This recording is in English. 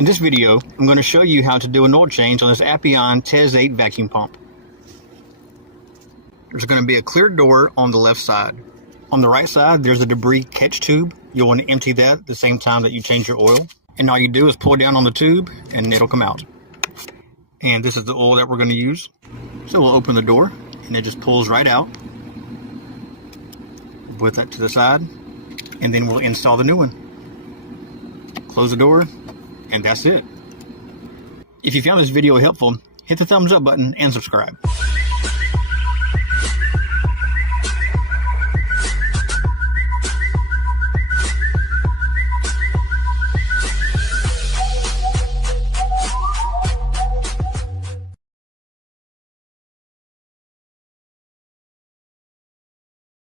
In this video, I'm going to show you how to do an oil change on this Appion TEZ8 vacuum pump. There's going to be a clear door on the left side. On the right side, there's a debris catch tube. You'll want to empty that at the same time that you change your oil. And all you do is pull down on the tube and it'll come out. And this is the oil that we're going to use. So we'll open the door and it just pulls right out. Put that to the side and then we'll install the new one. Close the door. And that's it. If you found this video helpful, hit the thumbs up button and subscribe.